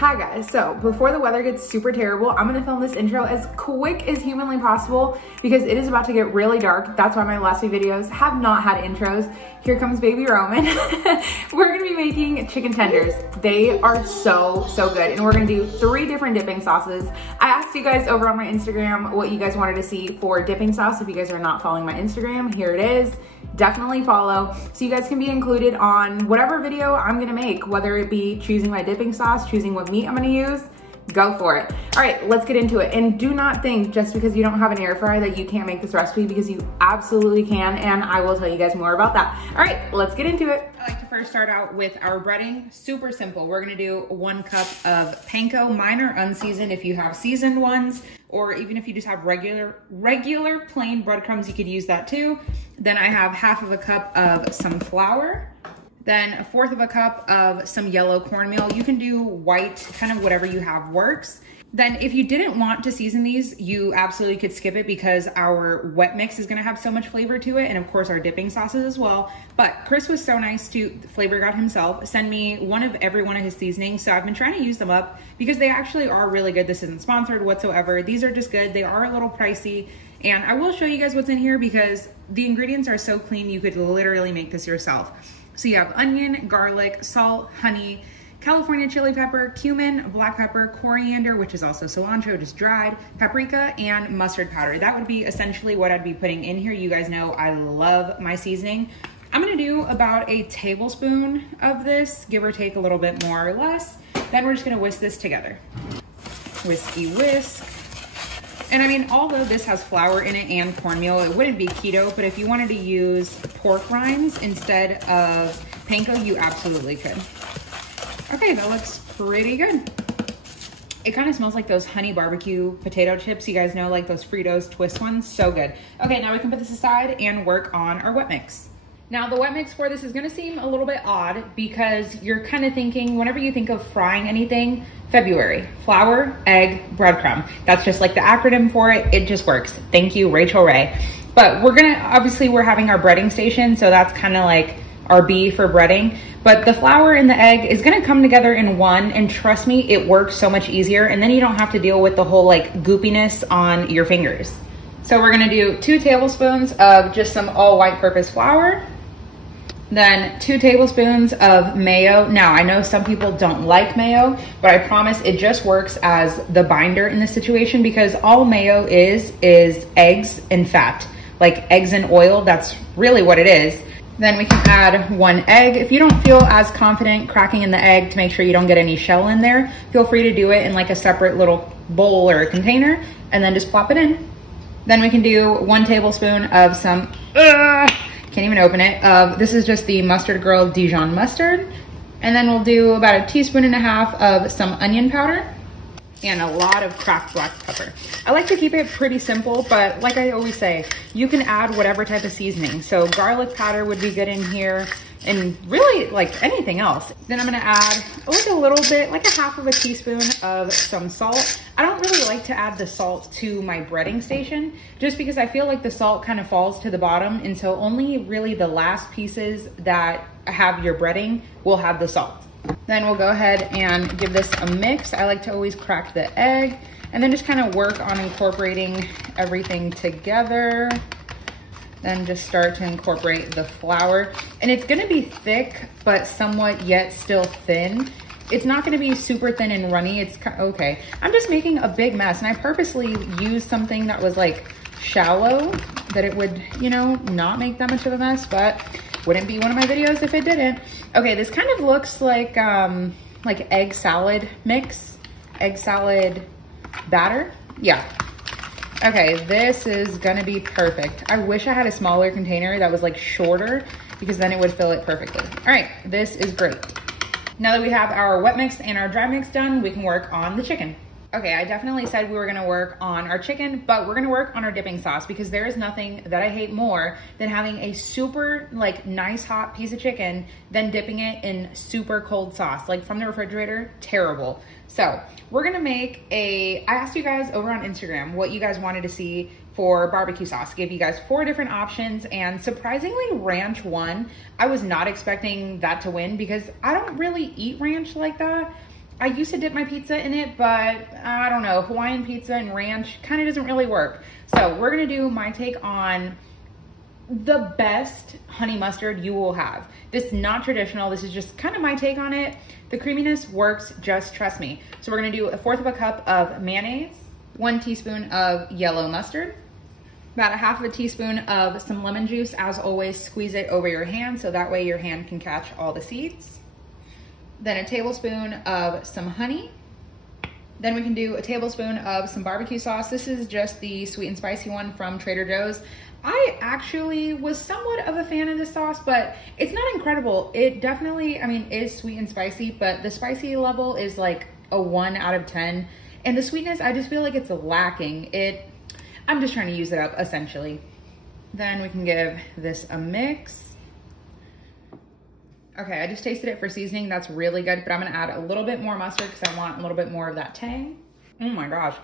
Hi guys, so before the weather gets super terrible, I'm gonna film this intro as quick as humanly possible because it is about to get really dark. That's why my last few videos have not had intros. Here comes baby Roman. We're gonna be making chicken tenders. They are so good, and we're gonna do 3 different dipping sauces. I asked you guys over on my Instagram what you guys wanted to see for dipping sauce. If you guys are not following my Instagram, here it is. Definitely follow so you guys can be included on whatever video I'm gonna make, whether it be choosing my dipping sauce, choosing what meat I'm gonna use, go for it. All right, let's get into it. And do not think just because you don't have an air fryer that you can't make this recipe, because you absolutely can, and I will tell you guys more about that. All right, let's get into it. I like to first start out with our breading. Super simple. We're gonna do 1 cup of panko. Mine are unseasoned. If you have seasoned ones, or even if you just have regular plain breadcrumbs, you could use that too. Then I have 1/2 cup of some flour. Then 1/4 cup of some yellow cornmeal. You can do white, kind of whatever you have works. Then if you didn't want to season these, you absolutely could skip it because our wet mix is gonna have so much flavor to it, and of course our dipping sauces as well. But Chris was so nice to, Flavor God himself, send me one of every one of his seasonings, so I've been trying to use them up because they actually are really good. This isn't sponsored whatsoever. These are just good. They are a little pricey, and I will show you guys what's in here because the ingredients are so clean you could literally make this yourself. So you have onion, garlic, salt, honey, California chili pepper, cumin, black pepper, coriander, which is also cilantro, just dried, paprika, and mustard powder. That would be essentially what I'd be putting in here. You guys know I love my seasoning. I'm gonna do about a tablespoon of this, give or take a little bit more or less. Then we're just gonna whisk this together. Whiskey whisk. And I mean, although this has flour in it and cornmeal, it wouldn't be keto, but if you wanted to use pork rinds instead of panko, you absolutely could. Okay, that looks pretty good. It kind of smells like those honey barbecue potato chips. You guys know, like those Fritos twist ones, so good. Okay, now we can put this aside and work on our wet mix. Now the wet mix for this is gonna seem a little bit odd because you're kind of thinking, whenever you think of frying anything, February, flour, egg, breadcrumb. That's just like the acronym for it. It just works. Thank you, Rachel Ray. But we're having our breading station, so that's kind of like our B for breading. But the flour and the egg is gonna come together in one, and trust me, it works so much easier, and then you don't have to deal with the whole like goopiness on your fingers. So we're gonna do 2 tablespoons of just some all white-purpose flour. Then 2 tablespoons of mayo. Now, I know some people don't like mayo, but I promise it just works as the binder in this situation because all mayo is eggs and fat. Like eggs and oil, that's really what it is. Then we can add 1 egg. If you don't feel as confident cracking in the egg to make sure you don't get any shell in there, feel free to do it in like a separate little bowl or a container and then just plop it in. Then we can do 1 tablespoon of some, can't even open it. This is just the Mustard Girl Dijon mustard. And then we'll do about 1.5 teaspoons of some onion powder and a lot of cracked black pepper. I like to keep it pretty simple, but like I always say, you can add whatever type of seasoning. So garlic powder would be good in here, and really like anything else. Then I'm gonna add like a little bit, like 1/2 teaspoon of some salt. I don't really like to add the salt to my breading station just because I feel like the salt kind of falls to the bottom, and so only really the last pieces that have your breading will have the salt. Then we'll go ahead and give this a mix. I like to always crack the egg and then just kind of work on incorporating everything together. Then just start to incorporate the flour. And it's gonna be thick, but somewhat yet still thin. It's not gonna be super thin and runny. It's okay. I'm just making a big mess, and I purposely used something that was like shallow, that it would, you know, not make that much of a mess, but wouldn't be one of my videos if it didn't. Okay, this kind of looks like egg salad mix, egg salad batter. Yeah. Okay, this is gonna be perfect. I wish I had a smaller container that was like shorter because then it would fill it perfectly. All right, this is great. Now that we have our wet mix and our dry mix done, we can work on the chicken. Okay, I definitely said we were gonna work on our chicken, but we're gonna work on our dipping sauce because there is nothing that I hate more than having a super like nice hot piece of chicken, then dipping it in super cold sauce, like from the refrigerator, terrible. So we're gonna make I asked you guys over on Instagram what you guys wanted to see for barbecue sauce. Gave you guys 4 different options, and surprisingly ranch won. I was not expecting that to win because I don't really eat ranch like that. I used to dip my pizza in it, but I don't know, Hawaiian pizza and ranch kind of doesn't really work. So we're gonna do my take on the best honey mustard you will have. This is not traditional. This is just kind of my take on it. The creaminess works, just trust me. So we're gonna do 1/4 cup of mayonnaise, 1 teaspoon of yellow mustard, about 1/2 teaspoon of some lemon juice. As always, squeeze it over your hand so that way your hand can catch all the seeds. Then a tablespoon of some honey. Then we can do a tablespoon of some barbecue sauce. This is just the sweet and spicy one from Trader Joe's. I actually was somewhat of a fan of this sauce, but it's not incredible. It definitely, I mean, is sweet and spicy, but the spicy level is like a 1 out of 10. And the sweetness, I just feel like it's lacking. I'm just trying to use it up, essentially. Then we can give this a mix. Okay, I just tasted it for seasoning. That's really good, but I'm gonna add a little bit more mustard because I want a little bit more of that tang. Oh my gosh.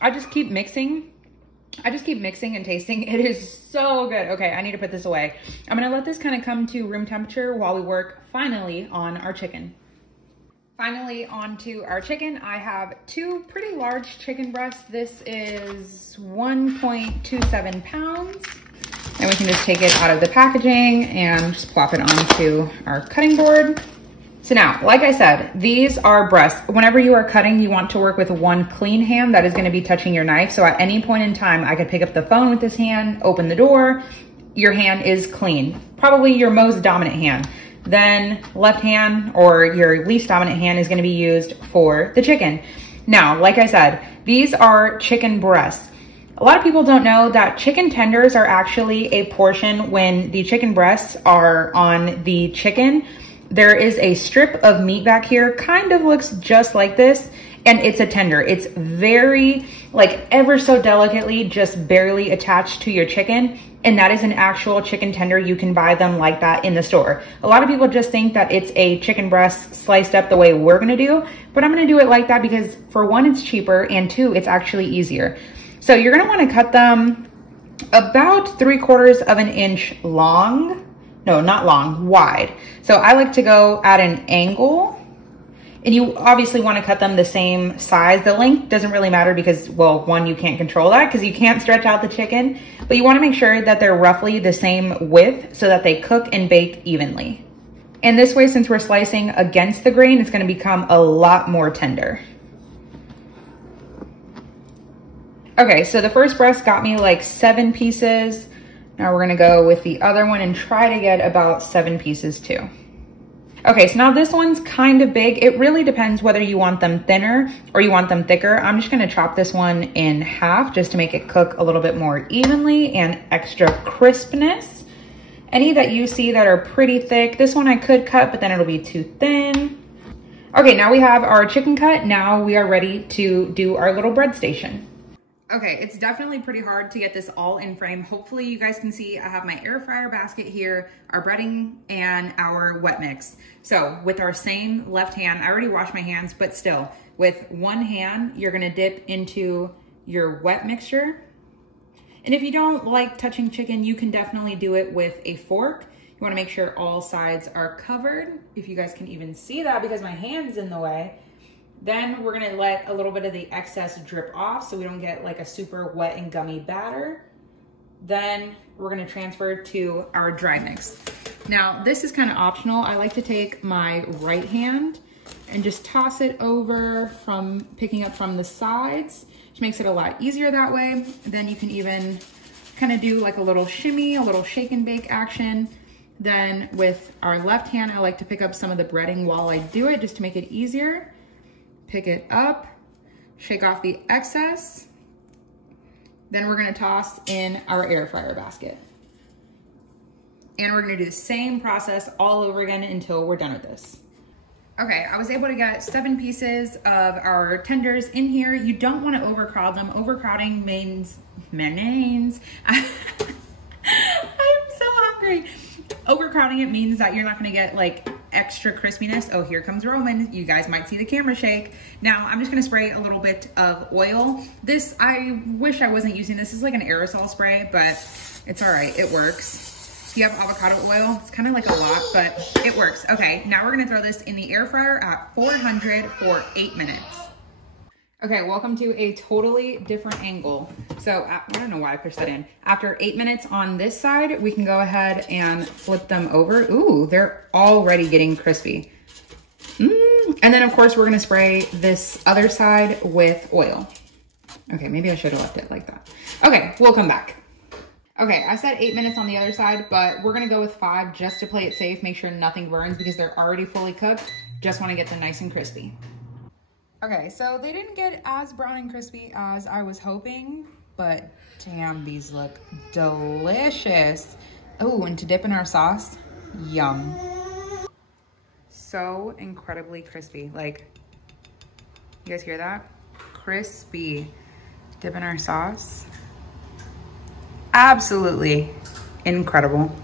I just keep mixing and tasting. It is so good. Okay, I need to put this away. I'm gonna let this kind of come to room temperature while we work finally on our chicken. Finally, onto our chicken. I have 2 pretty large chicken breasts. This is 1.27 pounds. And we can just take it out of the packaging and just plop it onto our cutting board. So now, like I said, these are breasts. Whenever you are cutting, you want to work with one clean hand that is gonna be touching your knife. So at any point in time, I could pick up the phone with this hand, open the door, your hand is clean. Probably your most dominant hand. Then left hand or your least dominant hand is gonna be used for the chicken. Now, like I said, these are chicken breasts. A lot of people don't know that chicken tenders are actually a portion when the chicken breasts are on the chicken. There is a strip of meat back here, kind of looks just like this, and it's a tender. It's very, like ever so delicately, just barely attached to your chicken. And that is an actual chicken tender. You can buy them like that in the store. A lot of people just think that it's a chicken breast sliced up the way we're gonna do, but I'm gonna do it like that because for 1, it's cheaper, and 2, it's actually easier. So you're gonna wanna cut them about 3/4 of an inch long. No, not long, wide. So I like to go at an angle, and you obviously wanna cut them the same size. The length doesn't really matter because, well, 1, you can't control that because you can't stretch out the chicken, but you wanna make sure that they're roughly the same width so that they cook and bake evenly. And this way, since we're slicing against the grain, it's gonna become a lot more tender. Okay, so the first breast got me like 7 pieces. Now we're gonna go with the other one and try to get about 7 pieces too. Okay, so now this one's kind of big. It really depends whether you want them thinner or you want them thicker. I'm just gonna chop this one in half just to make it cook a little bit more evenly and extra crispness. Any that you see that are pretty thick, this one I could cut, but then it'll be too thin. Okay, now we have our chicken cut. Now we are ready to do our little bread station. Okay, it's definitely pretty hard to get this all in frame. Hopefully you guys can see I have my air fryer basket here, our breading, and our wet mix. So with our same left hand, I already washed my hands, but still, with one hand, you're gonna dip into your wet mixture. And if you don't like touching chicken, you can definitely do it with a fork. You wanna make sure all sides are covered. If you guys can even see that because my hand's in the way. Then we're gonna let a little bit of the excess drip off so we don't get like a super wet and gummy batter. Then we're gonna transfer to our dry mix. Now this is kind of optional. I like to take my right hand and just toss it over from picking up from the sides, which makes it a lot easier that way. Then you can even kind of do like a little shimmy, a little shake and bake action. Then with our left hand, I like to pick up some of the breading while I do it just to make it easier. Pick it up, shake off the excess. Then we're gonna toss in our air fryer basket. And we're gonna do the same process all over again until we're done with this. Okay, I was able to get 7 pieces of our tenders in here. You don't wanna overcrowd them. Overcrowding means mayonnaise. I am so hungry. Overcrowding it means that you're not gonna get like extra crispiness. Oh, here comes Roman. You guys might see the camera shake. Now I'm just gonna spray a little bit of oil. I wish I wasn't using this. This is like an aerosol spray, but it's all right, it works. You have avocado oil. It's kind of like a lot, but it works. Okay, now we're gonna throw this in the air fryer at 400 for 8 minutes. Okay, welcome to a totally different angle. So I don't know why I pushed that in. After 8 minutes on this side, we can go ahead and flip them over. Ooh, they're already getting crispy. And then of course we're gonna spray this other side with oil. Okay, maybe I should have left it like that. Okay, we'll come back. Okay, I said 8 minutes on the other side, but we're gonna go with 5 just to play it safe, make sure nothing burns because they're already fully cooked. Just wanna get them nice and crispy. Okay, so they didn't get as brown and crispy as I was hoping, but damn, these look delicious. Oh, and to dip in our sauce, yum. So incredibly crispy. Like, you guys hear that? Crispy. Dip in our sauce. Absolutely incredible.